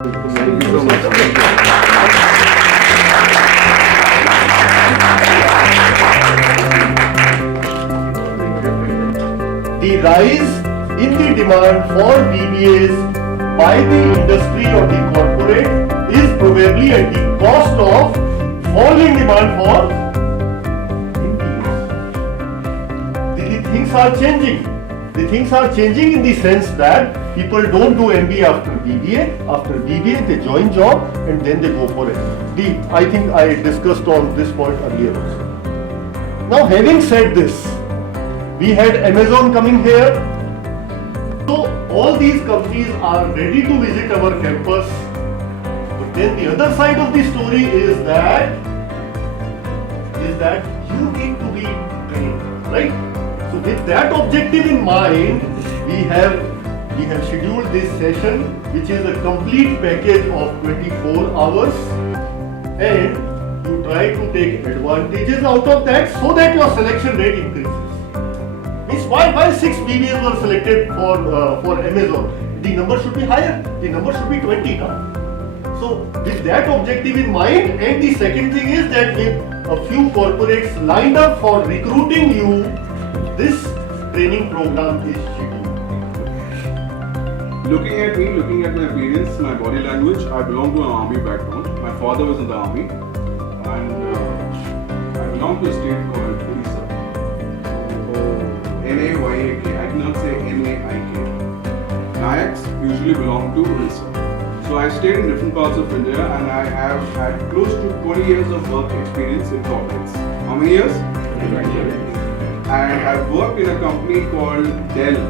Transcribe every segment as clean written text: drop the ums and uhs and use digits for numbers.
Thank you so much. The rise in the demand for BBAs by the industry or the corporate is probably at the cost of falling demand for MBAs. The things are changing. The things are changing in the sense that people don't do MBA after BBA. After BBA, they join job and then they go for it. I think I discussed on this point earlier also. Now, having said this, we had Amazon coming here. So all these companies are ready to visit our campus. But then the other side of the story is that you need to be trained, right? So with that objective in mind, we have scheduled this session, which is a complete package of 24 hours, and you try to take advantages out of that so that your selection rate increases. Means why 6 BBAs were selected for Amazon? The number should be higher. The number should be 20 now. So with that objective in mind, and the second thing is that with a few corporates lined up for recruiting you, this training program is scheduled. Looking at me, looking at my appearance, my body language, I belong to an army background. My father was in the army, and I belong to a state called Odisha. N-A-Y-A-K. I cannot say N-A-I-K. Nayaks usually belong to Odisha. So I stayed in different parts of India, and I have had close to 20 years of work experience in corporates. How many years? 20 years. And I've worked in a company called Dell.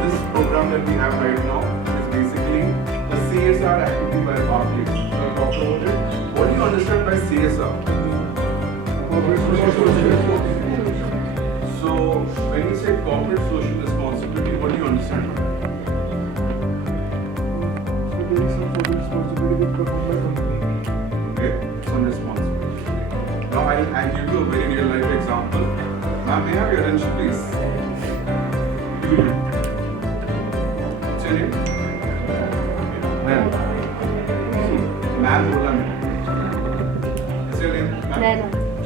This program that we have right now is basically a CSR activity by Barclays. So I'll talk about it. What do you understand by CSR? So when you say corporate social responsibility, what do you understand by that? So there is some social responsibility with the company. Okay, some responsibility. Now I'll give you a very real life example. Ma'am, may I have your attention, please? What's your name? Ma'am. Ma'am, bola nahi. What's your name? Ma'am?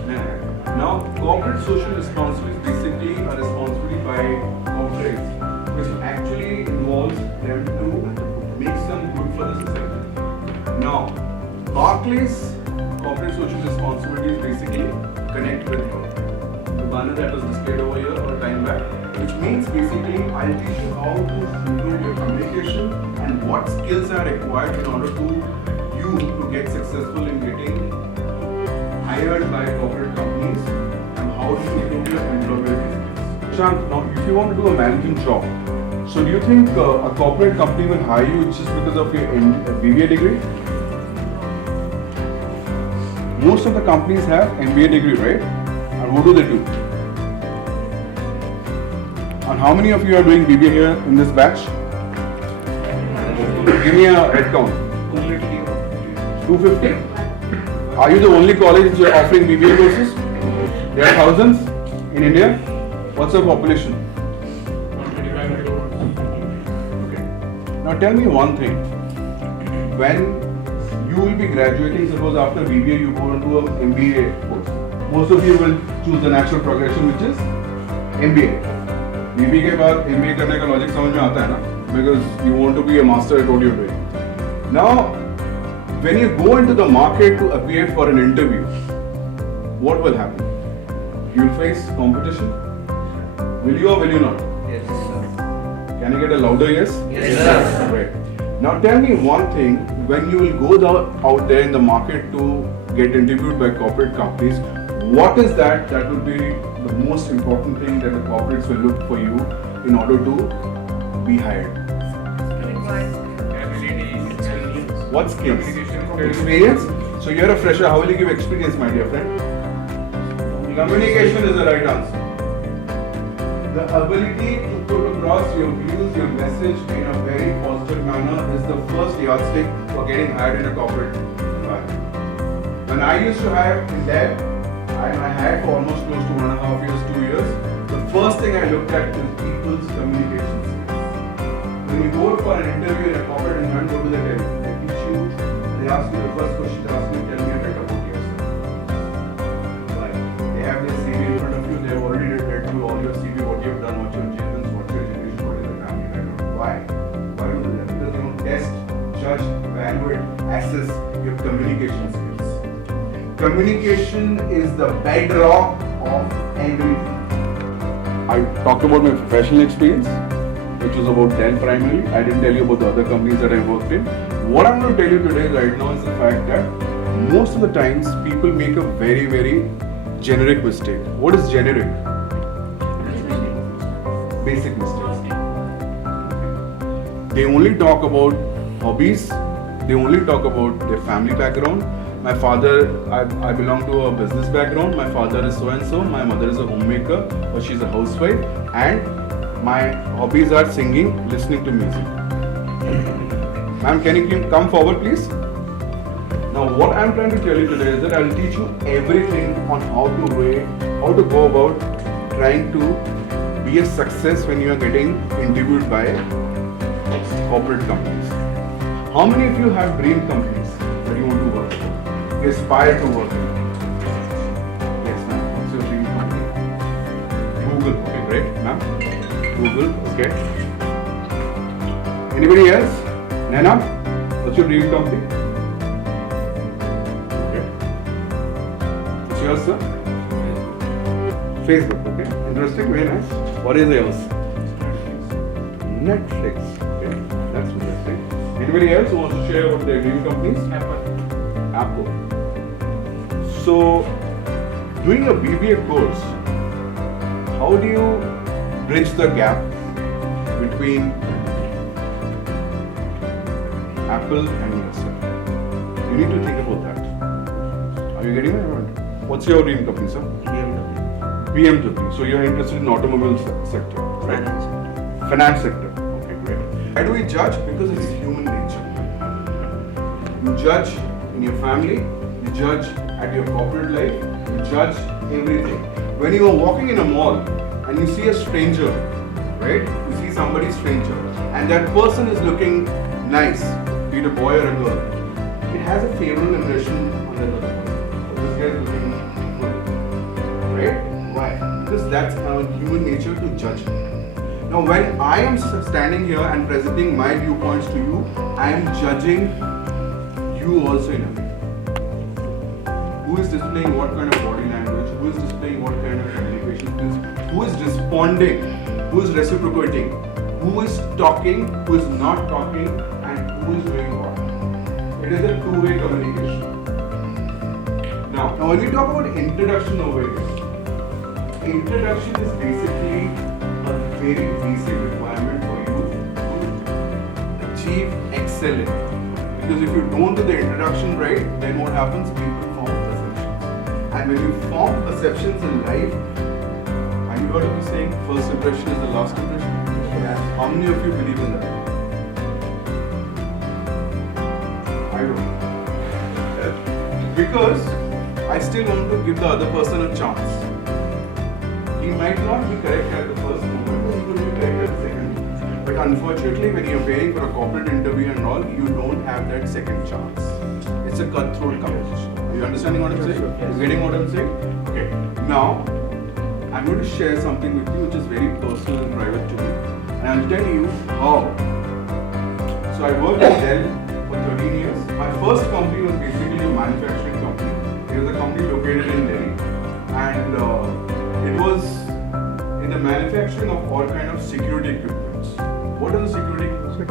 Naina. Now, corporate social responsibility is basically a responsibility by corporates, which actually involves them to make some good for the society. Now, Barclays corporate social responsibility is basically connect with you. The banner that was displayed over here a time back, which means basically I'll teach you how to improve your communication and what skills are required in order to you to get successful in getting hired by corporate companies, and how do you improve your employability skills. Shant, now if you want to do a managing job, so do you think a corporate company will hire you just because of your BBA degree? Most of the companies have MBA degree, right? And what do they do? And how many of you are doing BBA here in this batch? Give me a head count. 250? Are you the only college which are offering BBA courses? There are thousands in India. What's the population? Okay. Now tell me one thing. When you will be graduating, suppose after BBA you go into an MBA course. Most of you will choose the natural progression, which is MBA. BBA के बाद MBA करने का logic समझ में आता है ना? Because you want to be a master at what you're doing. Now, when you go into the market to appear for an interview, what will happen? You will face competition. Will you or will you not? Yes, sir. Can you get a louder yes? Yes, sir. Right. Now tell me one thing, when you will go out there in the market to get interviewed by corporate companies, what is that will be the most important thing that the corporates will look for you in order to be hired? What skills? Experience? So you're a fresher, how will you give experience, my dear friend? Communication is the right answer. The ability to put across your views, your message in a very positive manner is the first yardstick for getting hired in a corporate environment. When I used to hire in Dell, I had for almost close to 1.5 years, 2 years. The first thing I looked at is people's communication skills. When you go for an interview in a corporate environment, what do they tell you? They teach you and would assess your communication skills. Communication is the bedrock of everything. I talked about my professional experience, which was about Dell primarily. I didn't tell you about the other companies that I worked in. What I'm going to tell you today right now is the fact that most of the times people make a very, very generic mistake. What is generic? Basic mistakes. They only talk about hobbies. They only talk about their family background. My father, I belong to a business background. My father is so and so. My mother is a homemaker or she's a housewife. And my hobbies are singing, listening to music. Ma'am, can you come forward, please? Now, what I'm trying to tell you today is that I'll teach you everything on how to go about trying to be a success when you are getting interviewed by corporate companies. How many of you have dream companies that you want to work for? You aspire to work in? Yes, ma'am. What's your dream company? Google. Okay, great, ma'am. Google. Okay. Anybody else? Nana, what's your dream company? Okay. What's yours, sir? Facebook. Okay. Interesting. Very nice. What is yours? Netflix. Okay. That's interesting. Anybody else who wants to share about their dream companies? Apple. So, doing a BBA course, how do you bridge the gap between Apple and yourself? You need to think about that. Are you getting my point? What's your dream company, sir? BMW. So you're interested in automobile sector, right? Finance sector. Okay, great. Why do we judge? Because it's human nature. You judge in your family, you judge at your corporate life, you judge everything. When you are walking in a mall and you see a stranger, right? You see somebody stranger, and that person is looking nice, be it a boy or a girl. It has a favorable impression on that other person. This guy is looking good, right? Why? Because that's our human nature to judge. Now, when I am standing here and presenting my viewpoints to you, I am judging you also in a way. Who is displaying what kind of body language? Who is displaying what kind of communication skills? Who is responding? Who is reciprocating? Who is talking? Who is not talking? And who is doing what? It is a two-way communication. Now when we talk about introduction over here, introduction is basically a very basic requirement for you to achieve excellence. Because if you don't do the introduction right, then what happens? People form perceptions. And when you form perceptions in life, have you heard of the saying, first impression is the last impression? Yeah. How many of you believe in that? I don't. Because I still want to give the other person a chance. He might not be correct at the first moment, but he could be correct at the second. But unfortunately, when you're paying for a corporate interview and all, you don't have that second chance. It's a cutthroat competition. Are you understanding what I'm saying? Yes. You getting what I'm saying? Okay. Now, I'm going to share something with you which is very personal and private to me. And I'll tell you how. So I worked at Dell for 13 years. My first company was basically a manufacturing company. It was a company located in Delhi. And it was in the manufacturing of all kind of security equipment. What are the security equipment? So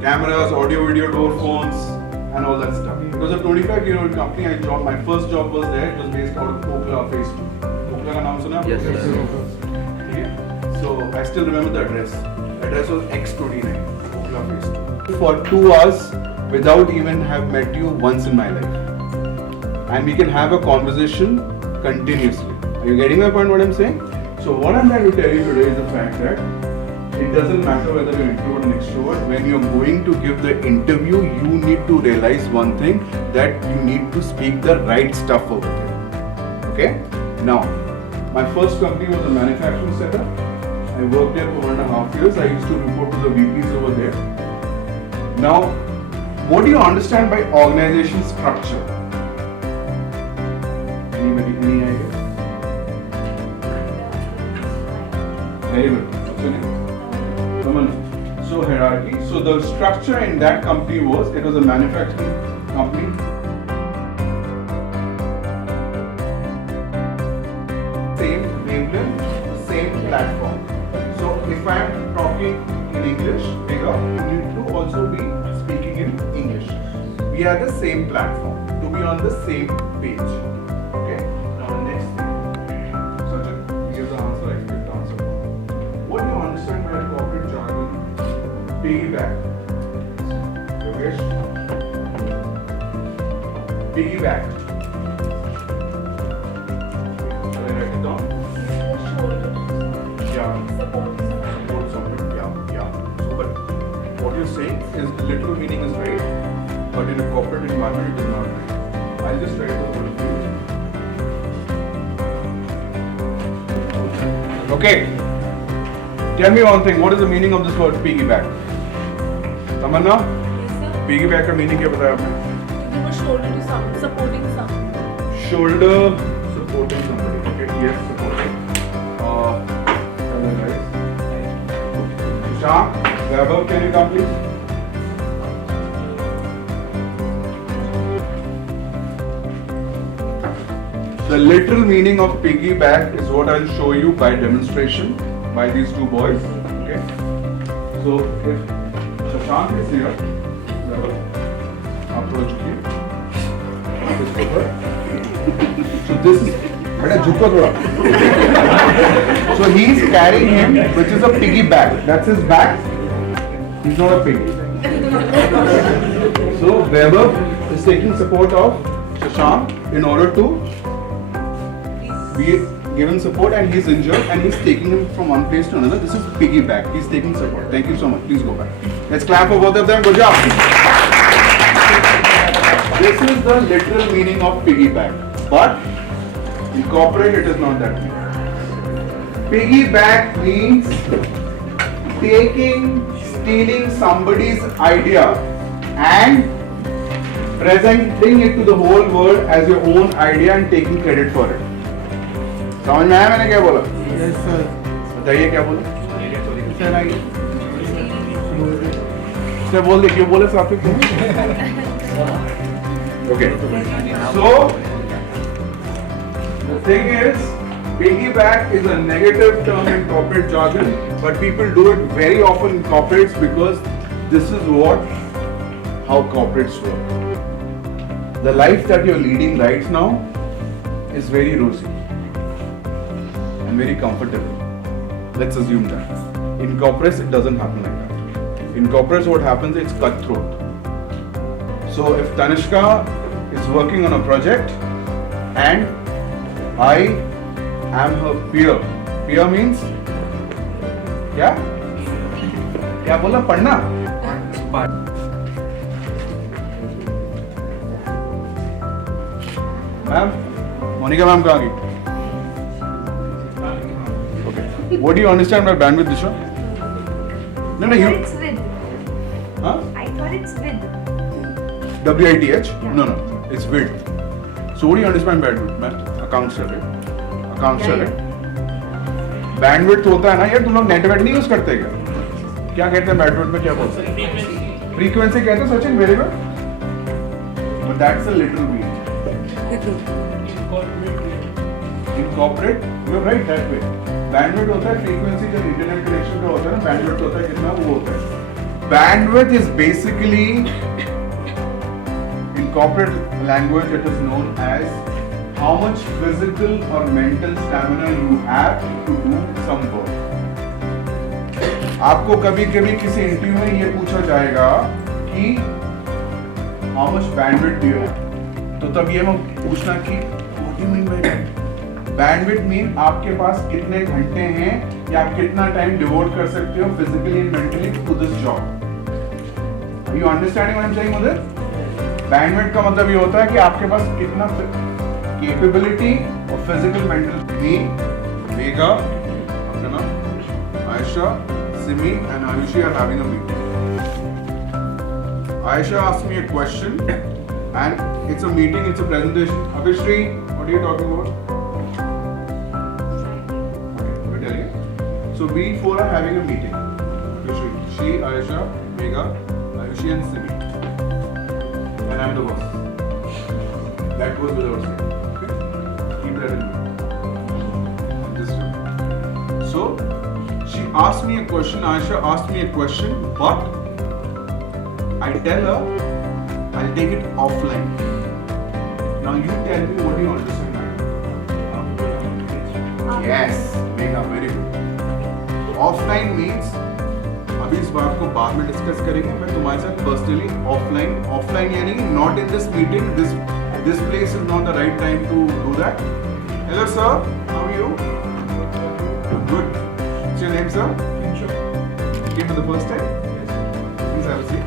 Cameras, audio, video, door phones, and all that stuff. It was a 25-year-old company. My first job was there. It was based out of Okhla, phase 2. Okhla ka naam suna? Yes. Okay. So I still remember the address. The address was X29, Okhla phase 2. For 2 hours, without even have met you once in my life, and we can have a conversation continuously. Are you getting my point? What I'm saying? So what I'm trying to tell you today is the fact that it doesn't matter whether you're introvert or extrovert. When you're going to give the interview, you need to realize one thing, that you need to speak the right stuff over there. Okay? Now, my first company was a manufacturing setup. I worked there for 1.5 years. I used to report to the VPs over there. Now, what do you understand by organization structure? Anybody? Any idea? Very good. What's your name? Raman. So hierarchy. So the structure in that company was, it was a manufacturing company. Same wavelength, same platform. So if I am talking in English, Vega, you need to also be speaking in English. We are the same platform, to be on the same page. Okay? Now the next thing. Sachin, give the answer, I expect the answer. What do you understand by corporate jargon? Piggyback. Yogesh? Piggyback. Shall I write it down? Yeah. Support something. Yeah. So, but what you're saying is the literal meaning is right, but in a corporate environment it is not right. I'll just write the word for you. Okay. Tell me one thing. What is the meaning of this word piggyback? Tamanna? Yes, sir. Piggyback का meaning क्या बताया आपने? Give a shoulder to someone, supporting someone. Shoulder supporting somebody. Okay, yes, supporting. Other guys. Shah, Vaibhav, can you come please? The literal meaning of piggyback is what I'll show you by demonstration by these two boys. Okay. So if Shashank is here, approach here. So this is बेटा झुको थोड़ा. So he is carrying him, which is a piggyback. That's his back. He's not a piggy. So Vaibhav is taking support of Shashank in order to be given support, and he's injured and he's taking him from one place to another. This is piggyback. He's taking support. Thank you so much. Please go back. Let's clap for both of them. Good job. This is the literal meaning of piggyback. But in corporate it is not that meaning. Piggyback means stealing somebody's idea and presenting it to the whole world as your own idea and taking credit for it. समझ में आया मैंने क्या बोला? Yes, sir. बताइए क्या बोला? Sir, I. उसने बोल दिया, क्यों बोले साथ में? Okay. So the thing is, piggyback is a negative term in corporate jargon, but people do it very often in corporates because this is how corporates work. The life that you're leading right now is very rosy and very comfortable. Let's assume that. In corporates, it doesn't happen like that. In corporates, what happens is it's cutthroat. So if Tanishka is working on a project and I am her peer. Peer means क्या? क्या बोला? पढ़ना? Ma'am, Monika ma'am कहाँ गई? Okay. What do you understand by bandwidth, Disha? No, you. It's with. Huh? I thought it's with. WITH? Yeah. No, it's width. So what do you understand by bandwidth, man? Accounts रहे. Accounts रहे. Bandwidth होता है ना यार, तुम लोग network नहीं use करते क्या? क्या कहते हैं bandwidth में, क्या बोलते हैं? Frequency कहते हैं, Sachin, very good. But that's a little weird. In corporate, you're right that way. Bandwidth होता है frequency जब internet connection का होता है ना, bandwidth होता है कितना वो होता है. Bandwidth is basically, in corporate language, it is known as how much physical or mental stamina you have to do some work. आपको कभी-कभी किसी इंटरव्यू में ये पूछा जाएगा कि how much bandwidth do you have? तो तब ये मैं पूछना कि what do you mean by that? Bandwidth mean आपके पास कितने घंटे हैं या आप कितना टाइम डिवोट कर सकते हो physically and mentally to this job. Are you understanding what I'm saying, Mudhir? Bandwidth का मतलब ये होता है कि आपके पास कितना capability of physical, mental. Me, Megha, Apna, Aisha, Simi, and Ayushi are having a meeting. Aisha asked me a question, and it's a meeting, it's a presentation. Abhishri, what are you talking about? Okay, we're telling you. So we four are having a meeting. Abhishri, she, Aisha, Megha, Ayushi and Simi. And I'm the boss. That goes without saying. Okay? Keep that in mind. This one. So, she asked me a question, Aisha asked me a question, but I tell her I'll take it offline. Now you tell me what do you understand, madam? Yes, Megha, very good. Offline means अभी इस बात को बाद में discuss करेंगे मैं तुम्हारे साथ पर्सनली ऑफलाइन यानी not in this meeting this place is not the right time to do that hello sir how are you good what's your name sir came for the first time please have a seat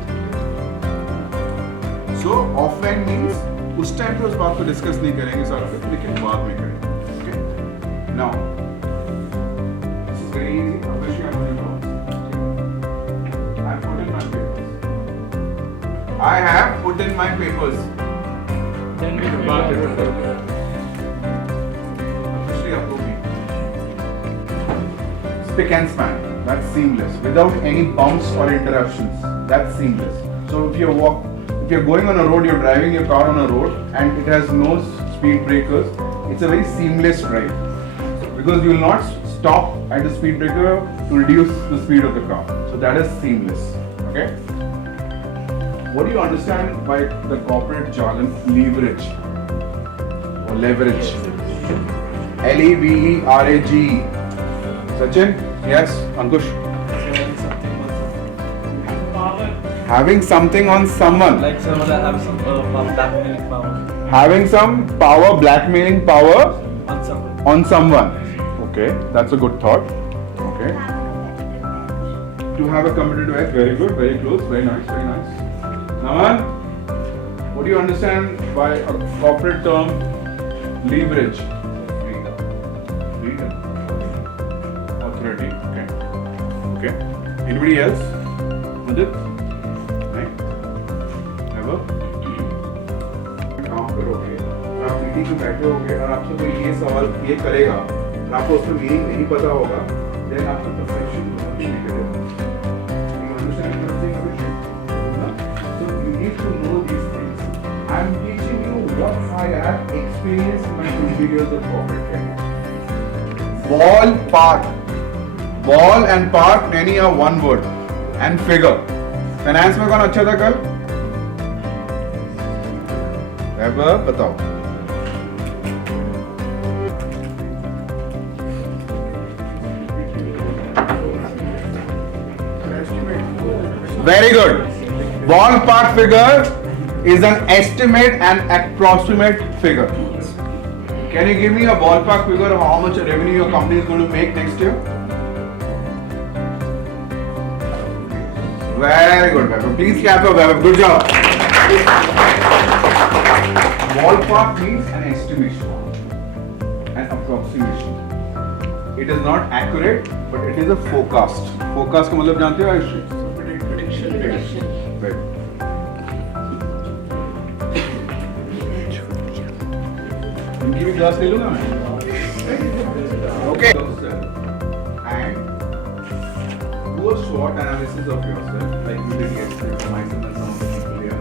so offline means उस time पे उस बात को discuss नहीं करेंगे सारा कुछ लेकिन बाद में करेंगे okay now this is very easy obviously I'm going to I have put in my papers. Then we back it. Officially approved. Spick and span. That's seamless. Without any bumps or interruptions. That's seamless. So if you're going on a road, you're driving your car on a road and it has no speed breakers, it's a very seamless drive. Because you will not stop at the speed breaker to reduce the speed of the car. So that is seamless. Okay? What do you understand by the corporate jargon leverage or leverage? Leverage. Sachin? Yes. Ankush? Having something on someone. Like someone that have some blackmailing power Having some power, blackmailing power on someone. on someone. Okay, that's a good thought. Okay. To have a competitive edge. Very good, very close, very nice, very nice. Naman, what do you understand by a corporate term leverage? Freedom. Authority. Okay. Okay. Anybody else? Madit? Right? Never? काम करोगे और आप meeting में बैठे होगे और आपसे कोई ये सवाल ये करेगा और आपको उसमें मीनिंग नहीं पता होगा then आपका परफेक्शन नहीं करेगा you understand what I'm saying Abhishek? So you need to know these things. I'm teaching you what I have experienced in my 20 years of corporate career. Ball and park any are one word and figure. Finance में कौन अच्छा था कल? वैभव बताओ. Very good. Ballpark figure is an estimate and approximate figure. Can you give me a ballpark figure of how much revenue your company is going to make next year? Very good, Vaibhav. Please clap for Vaibhav. Good job. Ballpark means an estimation, an approximation. It is not accurate, but it is a forecast. Forecast का मतलब जानते हो Ayush? Prediction. Right. इनकी भी class ले लूँगा मैं. Okay. And do a SWOT analysis of yourself, like you did yesterday for myself and some of the people here.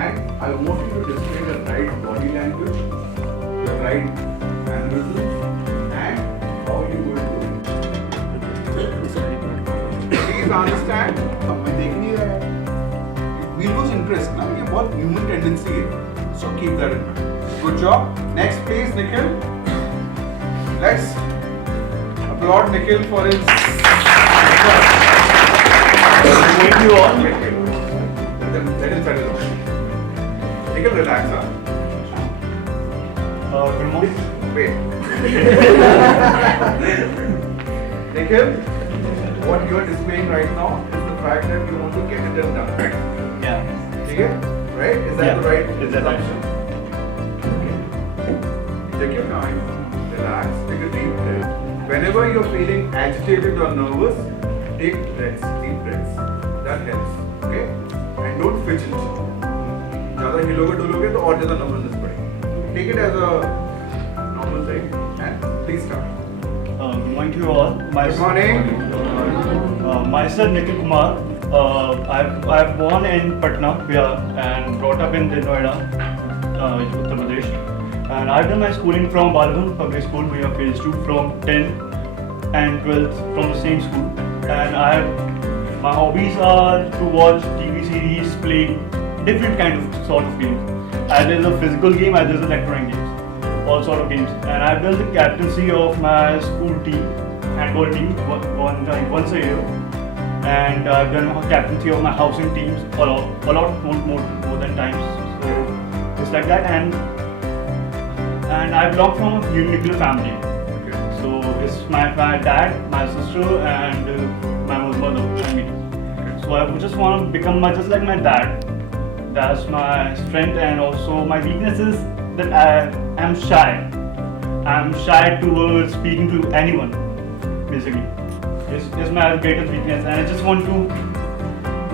And I want you to display the right body language, the right mannerisms, and how you will do it. Please understand. मैं देख नहीं रहा है. We lose interest ना. ये बहुत human tendency है. So keep that in mind. Good job. Next, please, Nikhil. Let's applaud Nikhil for his. Thank you all. Let him settle down. Nikhil, relax, huh? Good morning. Wait. Nikhil, what you are displaying right now is the fact that you want to get it done. Yeah. Okay? Right? Is that the right Is that right? assumption? Okay. Take your time, relax, take a deep breath. Whenever you're feeling agitated or nervous, take breaths, deep breaths. That helps. Okay? And don't fidget. ज़्यादा हिलोगे डुलोगे तो और ज़्यादा nervousness बढ़ेगी. Take it as a normal thing and please start. Good morning to you all. Good morning. Myself Nikhil Kumar. I've born in Patna, Bihar, and brought up in Noida, Uttar Pradesh. And I've done my schooling from Balabhan Public School, Bihar Phase 2, from 10th and 12th from the same school. And my hobbies are to watch TV series, play different kind of sort of games. Either it's a physical game, either it's electronic games, all sort of games. And I've done the captaincy of my school team, handball team, once a year. And I've done captaincy of my housing teams a lot more than times. So it's like that. And I belong from a nuclear family. Okay. So it's my dad, my sister, and my mother and me. So I would just want to become just like my dad. That's my strength, and also my weakness is that I am shy. I'm shy towards speaking to anyone, basically. It's my greatest weakness, and I just want to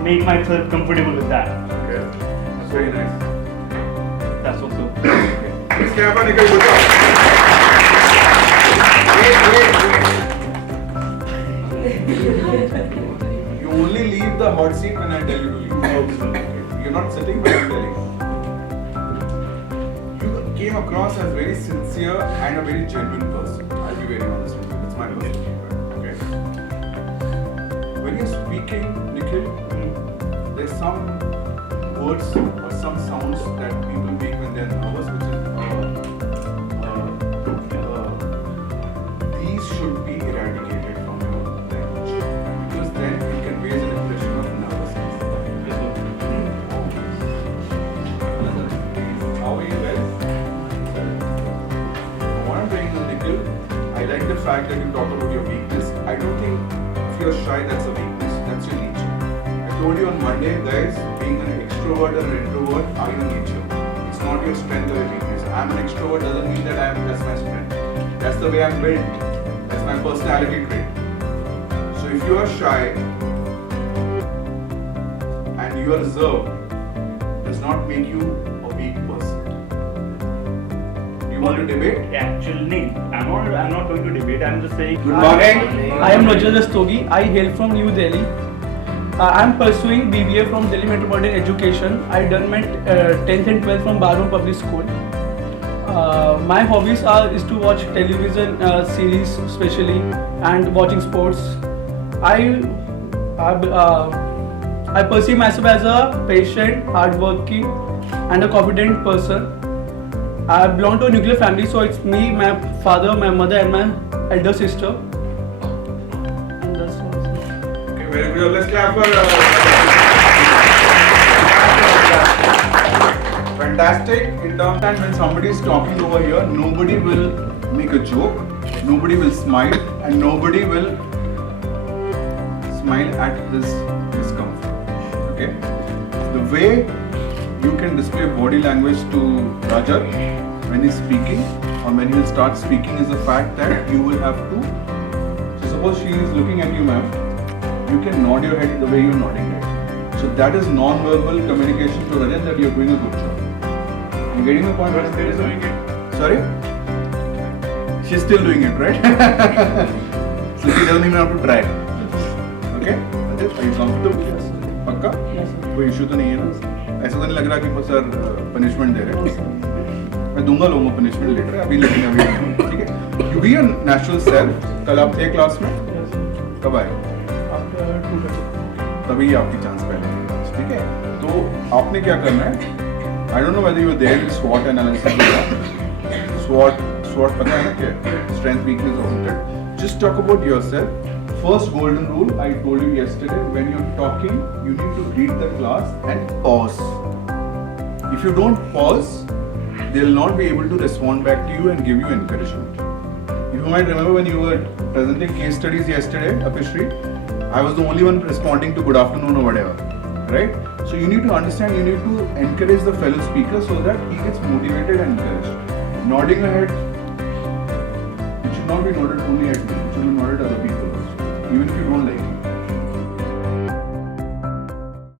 make myself comfortable with that. Okay. That's very nice. That's also. Please clap for Nikhil. Good job. Wait. You only leave the hot seat when I tell you to leave. Okay. You're not sitting, but I'm telling you. You came across as very sincere and a very genuine person. I'll be very honest with you. That's my personal feedback. Okay. When you're speaking, Nikhil, there's some words or some sounds that people make when they're nervous, which is these should be eradicated from your language, because then it conveys an impression of nervousness. How are you guys? What I'm saying is, Nikhil, I like the fact that you talk about your weakness. I don't think if you're shy, that's a weakness. That's your nature. I told you on Monday, guys, being an extrovert or an introvert are your nature. It's not your strength or your weakness. I'm an extrovert doesn't mean that that's my strength. That's the way I'm built. That's my personality trait. So if you are shy and you are reserved, does not make you a weak person. You want to debate? Actual name. I'm not going to debate. I'm just saying. Good morning. I am Rajat Rastogi. I hail from New Delhi. I am pursuing BBA from Delhi Metropolitan Education. I done my 10th and 12th from Balabhan Public School. My hobbies is to watch television series, especially, and watching sports. I perceive myself as a patient, hardworking, and a confident person. I belong to a nuclear family, so it's me, my father, my mother, and my elder sister. And that's all. Okay, very good. Let's clap for. Fantastic. In terms, and when somebody is talking over here, nobody will make a joke, nobody will smile, and nobody will smile at this discomfort. Okay. The way you can display body language to Rajat when he's speaking, or when he will start speaking, is the fact that you will have to. So suppose she is looking at you, ma'am. You can nod your head the way you're nodding head. So that is non-verbal communication to Rajat that you're doing a good job. You getting the point? Still doing it. Sorry? She's still doing it, right? So she doesn't even have to try. Okay? Rajat, are you comfortable? Yes. पक्का? Yes, sir. कोई issue तो नहीं है ना? ऐसा तो नहीं लग रहा कि सर पनिशमेंट दे रहे हैं? मैं दूंगा लोगों को पनिशमेंट लेटर अभी, लेकिन अभी नहीं, ठीक है? You be your natural self. कल आप थे क्लास में? Yes. कब आए? After 2:30. तभी आपकी चांस पहले, ठीक है? तो आपने क्या करना है? I don't know whether you were there in SWOT analysis. SWOT पता है ना क्या? Strength, weakness, oriented. Just talk about yourself. First golden rule I told you yesterday: when you're talking, you need to read the class and pause. If you don't pause, they'll not be able to respond back to you and give you encouragement. You might remember when you were presenting case studies yesterday, Apishri, I was the only one responding to good afternoon or whatever, right? So you need to understand, you need to encourage the fellow speaker so that he gets motivated and encouraged. Nodding your head, it should not be nodded only at me, it should be nodded at other people also, even if you don't like it.